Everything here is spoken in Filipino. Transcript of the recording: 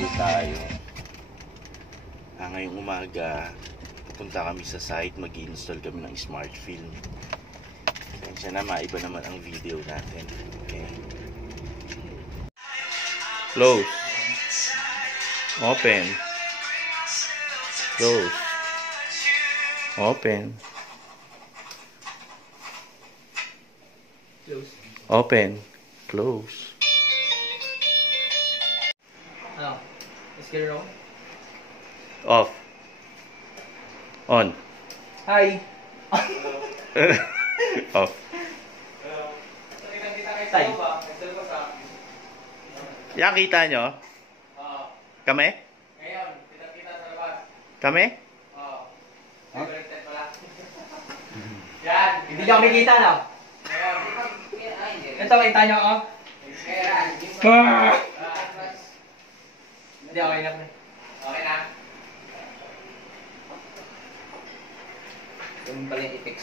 po tayo. Ngayong umaga, pupunta kami sa site, mag-i-install kami ng smart film. Kaya na, maiba naman ang video natin. Okay. Close. Open. Close. Open. Close. Open. Close. Ano? Let's get it on. Off. On. Hi! Off. Tay. Yan, kita nyo? Kami? Ngayon, kita sa labas. Kami? Oo. Connected pala. Yan. Hindi niyo kumikita, no? Ngayon. Ito, kita niyo ako? Ngayon. Hindi, okay na. Okay na. Yung pala yung i-fix.